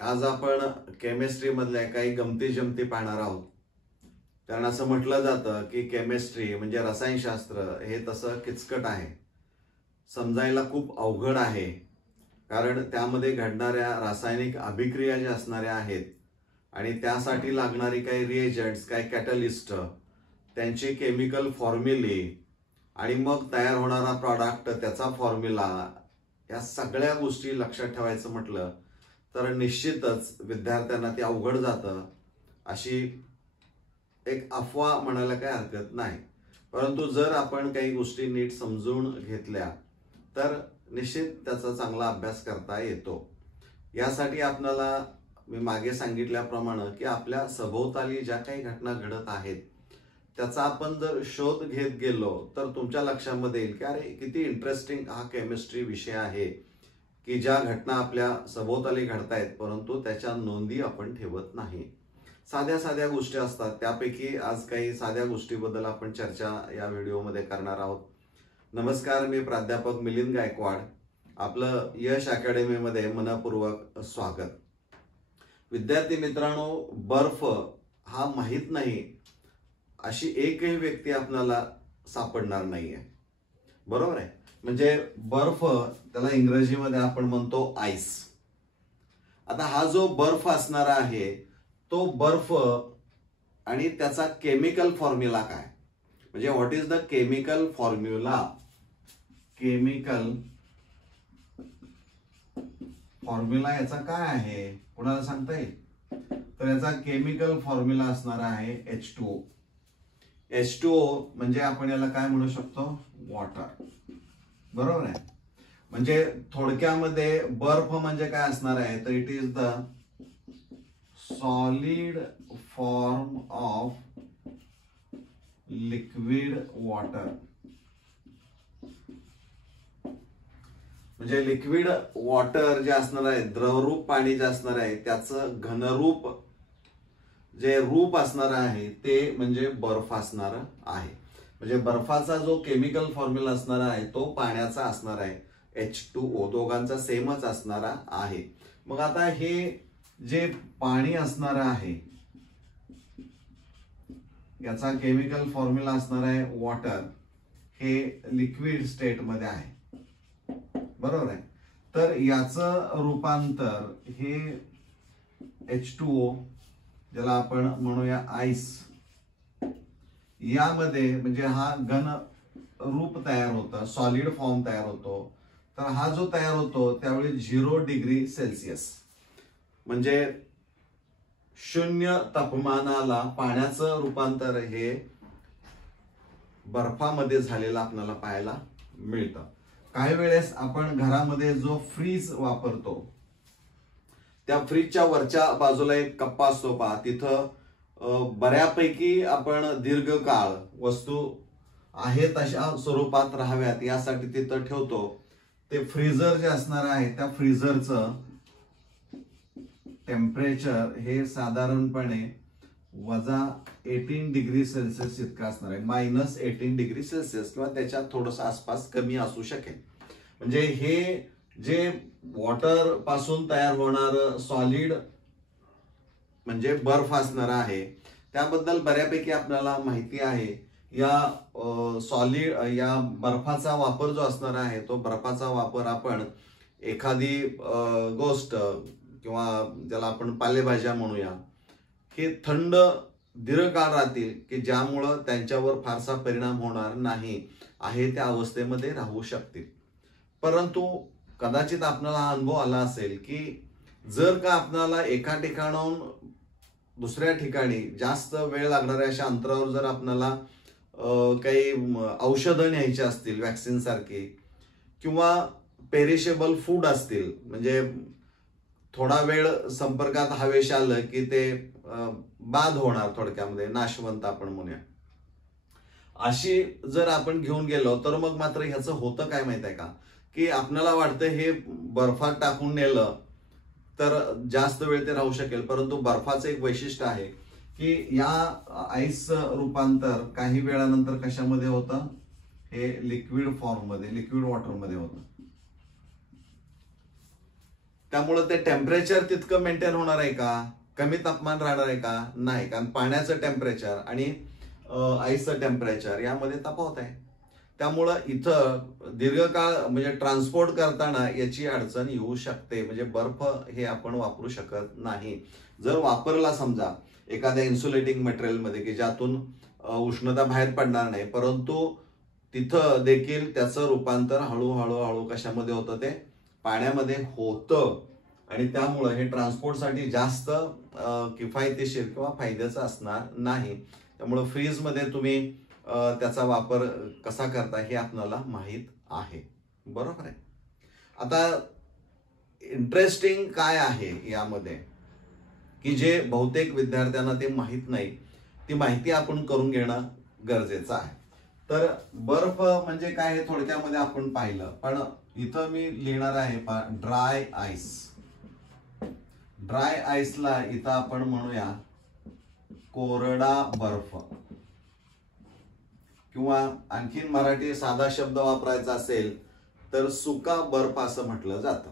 आज आपण केमिस्ट्री मधल्या काही गमती जमती पाहणार आहोत. कारण असं म्हटलं जातं की केमिस्ट्री म्हणजे रसायनशास्त्र हे तसं किचकट आहे, समजायला खूप अवघड आहे. कारण त्यामध्ये घडणाऱ्या रासायनिक अभिक्रिया ज्या असणाऱ्या आहेत आणि त्यासाठी लागणारी काही रिएजंट्स, काही कॅटलिस्ट, त्यांची केमिकल फॉर्म्युले आणि मग तयार होणारा प्रॉडक्ट, त्याचा फॉर्म्युला, या सगळ्या गोष्टी लक्षात ठेवायचं म्हटलं तर निश्चितच विद्यार्थ्यांना ते अवघड जातं. अशी एक अफवा म्हणायला काही हरकत नाही. परंतु जर आपण काही गोष्टी नीट समजून घेतल्या तर निश्चित त्याचा चांगला अभ्यास करता येतो. यासाठी आपल्याला मी मागे सांगितल्याप्रमाणे की आपल्या सभोवताली ज्या काही घटना घडत आहेत त्याचा आपण जर शोध घेत गेलो तर तुमच्या लक्षामध्ये येईल की अरे किती इंटरेस्टिंग हा केमिस्ट्री विषय आहे की ज्या घटना आपल्या सभोवताली घडतायत परंतु त्याच्या नोंदी आपण ठेवत नाही. साध्या साध्या गोष्टी असतात. त्यापैकी आज काही साध्या गोष्टीबद्दल आपण चर्चा या व्हिडिओमध्ये करणार आहोत. नमस्कार, मी प्राध्यापक मिलिंद गायकवाड. आपलं यश अकॅडमीमध्ये मनपूर्वक स्वागत. विद्यार्थी मित्रांनो, बर्फ हा माहित नाही अशी एकही व्यक्ती आपल्याला सापडणार नाहीये, बरोबर आहे. म्हणजे बर्फ, त्याला इंग्रजीमध्ये आपण म्हणतो आईस. आता हा जो बर्फ असणारा आहे तो बर्फ आणि त्याचा केमिकल फॉर्म्युला काय, म्हणजे what is the chemical formula. Chemical formula याचा काय आहे, कोणाला सांगता येईल? तर याचा केमिकल फॉर्म्युला असणार आहे H2O. H2O म्हणजे आपण याला काय म्हणू शकतो? वॉटर, बरोबर आहे. म्हणजे थोडक्यामध्ये बर्फ म्हणजे काय असणार आहे तर it is the solid form of liquid water. म्हणजे लिक्विड वॉटर जे असणार आहे, द्रवरूप पाणी जे असणार आहे त्याचं घनरूप जे रूप असणार आहे ते म्हणजे बर्फ असणार आहे. म्हणजे बर्फाचा जो केमिकल फॉर्म्युला असणार आहे तो पाण्याचा असणार आहे H2O. दोघांचा सेमच असणारा आहे. मग आता हे जे पाणी असणार आहे याचा केमिकल फॉर्म्युला असणार आहे वॉटर. हे लिक्विड स्टेट मध्ये आहे, बरोबर आहे. तर याचं रूपांतर हे H2O, ज्याला आपण म्हणूया आईस, यामध्ये म्हणजे हा घन रूप तयार होतं, सॉलिड फॉर्म तयार होतो. तर हा जो तयार होतो त्यावेळी 0 डिग्री सेल्सिअस म्हणजे 0 तापमानाला पाण्याचं रूपांतर हे बर्फामध्ये झालेलं आपल्याला पाहायला मिळतं. काही वेळेस आपण घरामध्ये जो फ्रीज वापरतो त्या फ्रीजच्या वरच्या बाजूला एक कप्पा असतो पहा, तिथं बऱ्यापैकी आपण दीर्घकाळ वस्तू आहे तशा स्वरूपात राहाव्यात यासाठी तिथं ठेवतो. ते फ्रीजर जे असणार आहे त्या फ्रीजरचं टेम्परेचर हे साधारणपणे -18 डिग्री सेल्सिअस इतकं असणार आहे. -18 डिग्री सेल्सिअस किंवा त्याच्या थोडंसं आसपास कमी असू शकेल. म्हणजे हे जे वॉटर पासून तयार होणार सॉलिड म्हणजे बर्फ असणार आहे त्याबद्दल बऱ्यापैकी आपल्याला माहिती आहे. या सॉलिड या बर्फाचा वापर जो असणार आहे तो बर्फाचा वापर आपण एखादी गोष्ट किंवा ज्याला आपण पालेभाज्या म्हणूया हे थंड दीर्घकाळ राहतील की ज्यामुळं त्यांच्यावर फारसा परिणाम होणार नाही आहे त्या अवस्थेमध्ये राहू शकतील. परंतु कदाचित आपल्याला हा अनुभव आला असेल की जर का आपल्याला एका ठिकाणाहून दुसऱ्या ठिकाणी जास्त वेळ लागणाऱ्या अशा अंतरावर जर आपल्याला काही औषधं न्यायची असतील, वॅक्सिन सारखी, किंवा पेरिशेबल फूड असतील, म्हणजे थोडा वेळ संपर्कात हवेशी आलं की ते बाद होणार, थोडक्यामध्ये नाशवंत आपण म्हणूया, अशी जर आपण घेऊन गेलो तर मग मात्र ह्याचं होतं काय माहित आहे का की आपल्याला वाटतं हे बर्फात टाकून नेलं तर जास्त वेळ ते राहू शकेल. परंतु बर्फाचं एक वैशिष्ट्य आहे की या आईसचं रूपांतर काही वेळानंतर कशामध्ये होतं, हे लिक्विड फॉर्म मध्ये, लिक्विड वॉटर मध्ये होतं. त्यामुळे ते टेम्परेचर तितकं मेंटेन होणार आहे का, कमी तापमान राहणार आहे का, नाही. कारण पाण्याचं टेम्परेचर आणि आईसचं टेम्परेचर यामध्ये तफावत आहे. त्यामुळं इथं दीर्घकाळ म्हणजे ट्रान्सपोर्ट करताना याची अडचण येऊ शकते. म्हणजे बर्फ हे आपण वापरू शकत नाही. जर वापरला समजा एखाद्या इन्सुलेटिंग मटेरियलमध्ये की ज्यातून उष्णता बाहेर पडणार नाही, परंतु तिथं देखील त्याचं रूपांतर हळूहळू कशामध्ये होतं, ते पाण्यामध्ये होतं. आणि त्यामुळं हे ट्रान्सपोर्टसाठी जास्त किफायतशीर किंवा फायद्याचं असणार नाही. त्यामुळं फ्रीजमध्ये तुम्ही त्याचा वापर कसा करता हे आपल्याला माहीत आहे. बरोबर आहे. आता इंटरेस्टिंग काय आहे यामध्ये की जे बहुतेक विद्यार्थ्यांना ते माहीत नाही, ती माहिती आपण करून घेणं गरजेचं आहे. तर बर्फ म्हणजे काय हे थोडक्यामध्ये आपण पाहिलं, पण इथं मी लिहिणार आहे ड्राय आईस. ड्राय आईसला इथं आपण म्हणूया कोरडा बर्फ, किंवा आणखीन मराठी साधा शब्द वापरायचा असेल तर सुका बर्फ असं म्हटलं जातं.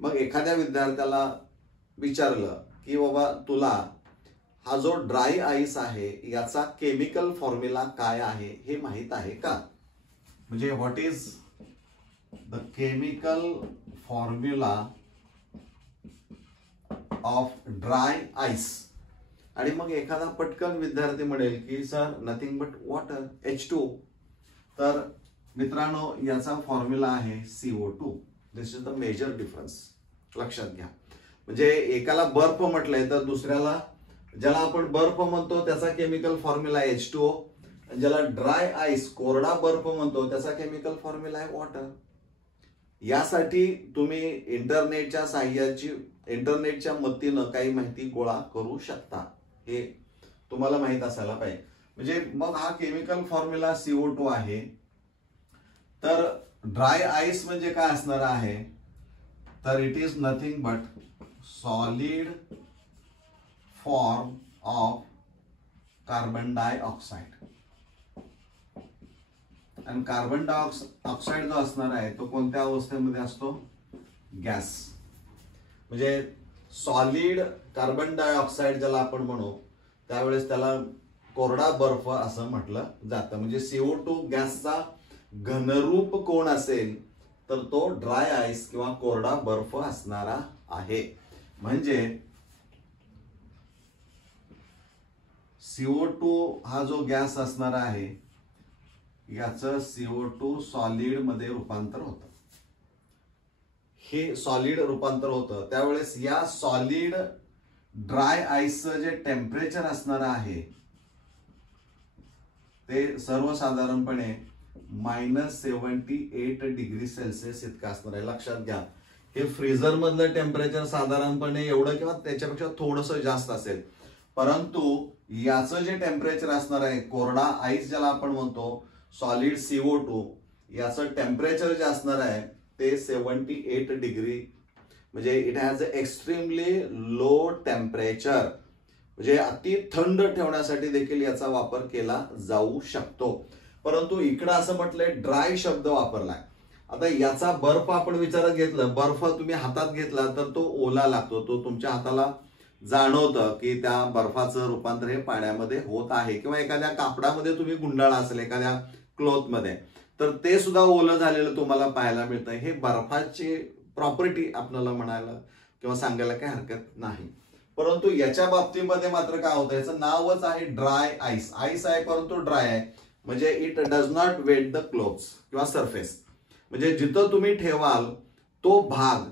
मग एखाद्या विद्यार्थ्याला विचारलं की बाबा तुला हा जो ड्राय आईस आहे याचा केमिकल फॉर्म्युला काय आहे हे माहित आहे का, म्हणजे what is the chemical formula of dry ice. आणि मग एखादा पटकन विद्यार्थी म्हणेल की sir nothing but water, H2O. तर मित्रांनो याचा फॉर्म्युला आहे CO2. This is the major difference. लक्षात घ्या. म्हणजे एकाला बर्फ म्हटलंय तर दुसऱ्याला, ज्याला आपण बर्फ म्हणतो त्याचा केमिकल फॉर्म्युला आहे H2O, ज्याला ड्राय आईस कोरडा बर्फ म्हणतो त्याचा केमिकल फॉर्म्युला आहे वॉटर. यासाठी तुम्ही इंटरनेटच्या मदतीनं काही माहिती गोळा करू शकता, हे तुम्हाला माहित असायला पाहिजे. म्हणजे मग हा केमिकल फॉर्म्युला CO2 आहे. तर ड्राय आईस म्हणजे काय असणार आहे, तर it is nothing but solid form of carbon dioxide. आणि कार्बन डायऑक्साइड जो असणार आहे तो कोणत्या अवस्थेमध्ये असतो, गॅस. म्हणजे सॉलिड कार्बन डायऑक्साइड ज्याला आपण म्हणू त्यावेळेस त्याला कोरडा बर्फ असं म्हटलं जातं. म्हणजे CO2 गॅसचा घनरूप कोण असेल तर तो ड्राय आईस किंवा कोरडा बर्फ असणारा आहे. म्हणजे CO2 हा जो गॅस असणारा आहे याचं CO2 सॉलिड मध्ये रूपांतर होतं. हे सॉलिड रूपांतर होतं त्यावेळेस या सॉलिड ड्राय आईसचं जे टेम्परेचर असणार आहे ते सर्वसाधारणपणे -78 डिग्री सेल्सिअस इतकं असणार आहे. लक्षात घ्या, हे फ्रीजर मधलं टेम्परेचर साधारणपणे एवढं किंवा त्याच्यापेक्षा थोडंसं जास्त असेल, परंतु याचं जे टेम्परेचर असणार आहे कोरडा आईस ज्याला आपण म्हणतो सॉलिड CO2, याचं टेम्परेचर जे असणार आहे ते 78 डिग्री. म्हणजे it has a extremely low temperature. म्हणजे अति थंड ठेवण्यासाठी देखील याचा वापर केला जाऊ शकतो. परंतु इकडं असं म्हटलंय ड्राय शब्द वापरलाय. आता याचा बर्फ आपण विचारात घेतलं, बर्फ तुम्ही हातात घेतला तर तो ओला लागतो, तो तुमच्या हाताला जाणवतं की त्या बर्फाचं रूपांतर हे पाण्यामध्ये होत आहे. किंवा एखाद्या कापडामध्ये तुम्ही गुंडाळा असेल एखाद्या क्लॉथ मध्ये तर ते सुद्धा ओलं झालेलं तुम्हाला पाहायला मिळतं. हे बर्फाची प्रॉपर्टी आपल्याला म्हणायला किंवा सांगायला काही हरकत नाही. परंतु याच्या बाबतीमध्ये मात्र काय होतं, याचं नावच आहे ड्राय आईस. आईस आहे परंतु ड्राय आहे. म्हणजे it does not wet the clothes किंवा सरफेस. म्हणजे जिथं तुम्ही ठेवाल तो भाग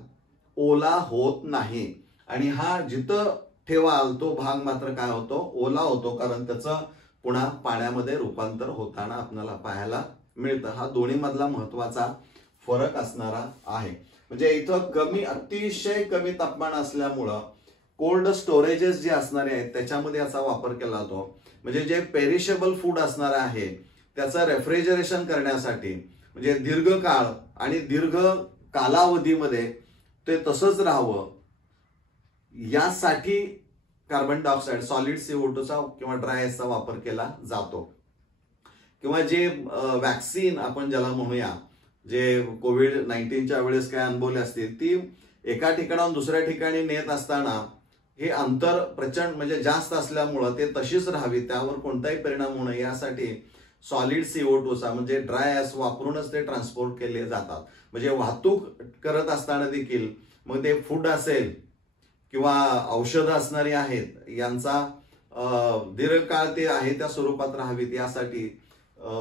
ओला होत नाही. आणि हा जिथं ठेवाल तो भाग मात्र काय होतो, ओला होतो. कारण त्याचं पुन्हा पाण्यामध्ये रूपांतर होताना आपल्याला पाहायला मिळतं. हा दोन्ही मधला महत्वाचा फरक असणारा आहे. म्हणजे इथं अतिशय कमी तापमान असल्यामुळं कोल्ड स्टोरेजेस जे असणारे आहेत त्याच्यामध्ये याचा वापर केला जातो. म्हणजे जे पेरिशेबल फूड असणार आहे त्याचं रेफ्रिजरेशन करण्यासाठी, म्हणजे दीर्घकाळ आणि दीर्घ कालावधीमध्ये ते तसंच राहावं यासाठी कार्बन डायऑक्साइड सॉलिड CO2चा किंवा ड्राय आईसचा वापर केला जातो. किंवा जे वॅक्सिन आपण ज्याला म्हणूया, जे COVID-19च्या वेळेस काय अनुभवले असतील, ती एका ठिकाणाहून दुसऱ्या ठिकाणी नेत असताना हे अंतर प्रचंड म्हणजे जास्त असल्यामुळं ते तशीच राहावी, त्यावर कोणताही परिणाम होऊ नये यासाठी सॉलिड CO2चा म्हणजे ड्राय आयस वापरूनच ते ट्रान्सपोर्ट केले जातात. म्हणजे वाहतूक करत असताना देखील मग ते फूड असेल किंवा औषधं असणारी आहेत यांचा दीर्घकाळ ते आहे त्या स्वरूपात राहावीत यासाठी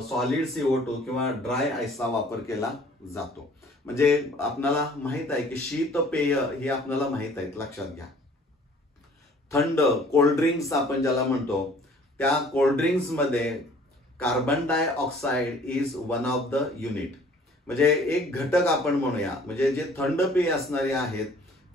सॉलिड CO2 किंवा ड्राय आईसचा वापर केला जातो. म्हणजे आपल्याला माहित आहे की शीतपेय ही आपल्याला माहित आहेत, लक्षात घ्या. थंड कोल्ड्रिंक्स आपण ज्याला म्हणतो त्या कोल्ड्रिंक्स मध्ये carbon dioxide is one of the unit, म्हणजे एक घटक आपण म्हणूया. म्हणजे जे थंड पेय असणारे आहेत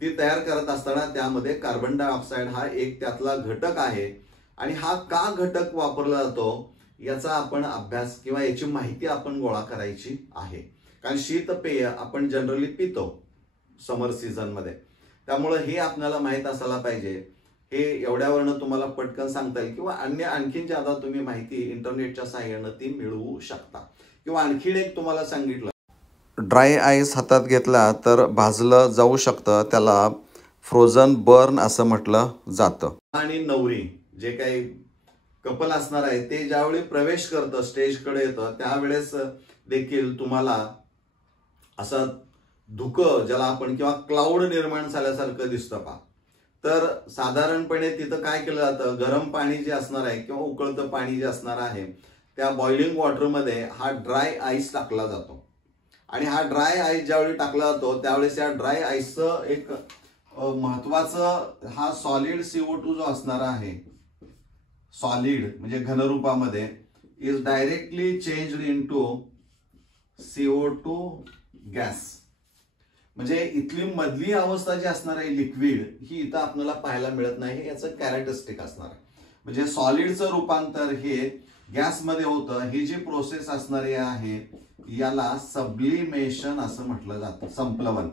ती तयार करत असताना त्यामध्ये कार्बन डायऑक्साइड हा एक त्यातला घटक आहे. आणि हा का घटक वापरला जातो याचा आपण अभ्यास किंवा याची माहिती आपण गोळा करायची आहे. कारण शीतपेय आपण जनरली पितो समर सीझन मध्ये, त्यामुळे हे आपल्याला माहित असायला पाहिजे. हे एवढ्यावरनं तुम्हाला पटकन सांगता येईल किंवा आणखीन ज्यादा तुम्ही माहिती इंटरनेटच्या सहाय्यानं ती मिळवू शकता. किंवा आणखीन एक तुम्हाला सांगितलं, ड्राय आईस हातात घेतला तर भाजलं जाऊ शकतं, त्याला फ्रोझन बर्न असं म्हटलं जातं. आणि नवरी जे काही कपल असणार आहे ते ज्यावेळी प्रवेश करतं स्टेजकडे येतं त्यावेळेस देखील तुम्हाला असं धुकं ज्याला आपण किंवा क्लाउड निर्माण झाल्यासारखं दिसतं पहा. तर साधारणपणे तिथं काय केलं जातं, गरम पाणी जे असणार आहे किंवा उकळतं पाणी जे असणार आहे त्या बॉइलिंग वॉटरमध्ये हा ड्राय आईस टाकला जातो. आणि हा ड्राय आईस ज्यावेळी टाकला जातो त्यावेळेस या ड्राय आईसचं एक महत्वाचं हा सॉलिड CO2 जो असणार आहे, सॉलिड म्हणजे घनरूपामध्ये, is directly changed into CO2 gas. म्हणजे इथली मधली अवस्था जी असणार आहे लिक्विड ही इथं आपल्याला पाहायला मिळत नाही, याचं कॅरेक्टरिस्टिक असणार आहे. म्हणजे सॉलिडचं रूपांतर हे गॅसमध्ये होतं. ही जी प्रोसेस असणारी आहे याला सब्लिमेशन असं म्हटलं जातं, संप्लवन.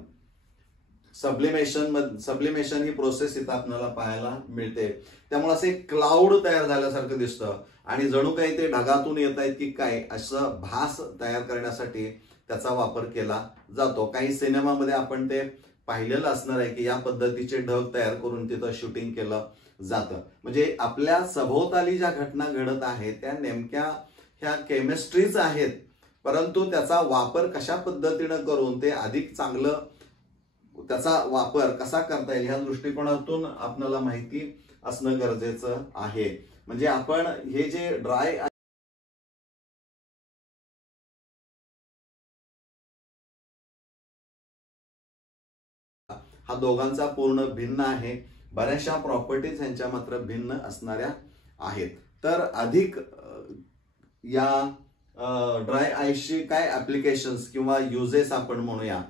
सब्लिमेशन ही प्रोसेस इथं आपल्याला पाहायला मिळते. त्यामुळे असं एक क्लाउड तयार झाल्यासारखं दिसतं आणि जणू काही ते ढगातून येत आहेत की काय असं भास तयार करण्यासाठी त्याचा वापर केला जातो. काही सिनेमामध्ये आपण ते पाहिलेलं असणार आहे की या पद्धतीचे ढग तयार करून तिथं शूटिंग केलं जातं. म्हणजे आपल्या सभोवताली ज्या घटना घडत आहेत त्या नेमक्या ह्या केमिस्ट्रीच आहेत, परंतु त्याचा वापर कशा पद्धतीनं करून ते अधिक चांगलं त्याचा वापर कसा करता येईल ह्या दृष्टिकोनातून आपल्याला माहिती असणं गरजेचं आहे. म्हणजे आपण हे जे ड्राय हा दोघांचा पूर्ण भिन्न आहे, बऱ्याचशा प्रॉपर्टीज यांच्या मात्र भिन्न असणाऱ्या आहेत. तर अधिक या ड्राय आईसची काय ऍप्लिकेशन्स किंवा युजेस आपण म्हणूया,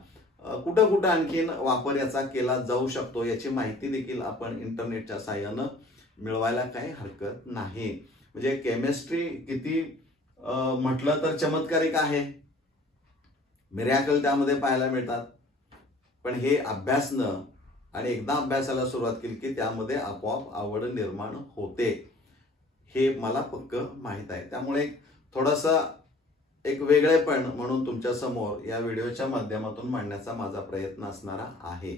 कुठं कुठं आणखीन वापर याचा केला जाऊ शकतो याची माहिती देखील आपण इंटरनेटच्या साहाय्यानं मिळवायला काही हरकत नाही. म्हणजे केमिस्ट्री किती म्हटलं तर चमत्कारिक आहे, मिरॅकल त्यामध्ये पाहायला मिळतात. पण हे अभ्यासनं आणि एकदा अभ्यासाला सुरुवात केली की त्यामध्ये आपोआप आवड निर्माण होते, हे मला पक्क माहित आहे. त्यामुळे थोडासा एक वेगळेपण म्हणून तुमच्या समोर या व्हिडिओच्या माध्यमातून मांडण्याचा माझा प्रयत्न असणारा आहे.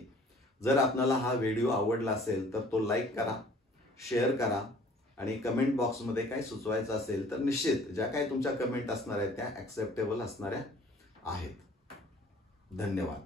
जर आपल्याला हा व्हिडिओ आवडला असेल तर तो लाईक करा, शेअर करा आणि कमेंट बॉक्समध्ये काय सुचवायचं असेल तर निश्चित ज्या काही तुमच्या कमेंट असणार आहेत त्या ऍक्सेप्टेबल असणाऱ्या आहेत. धन्यवाद.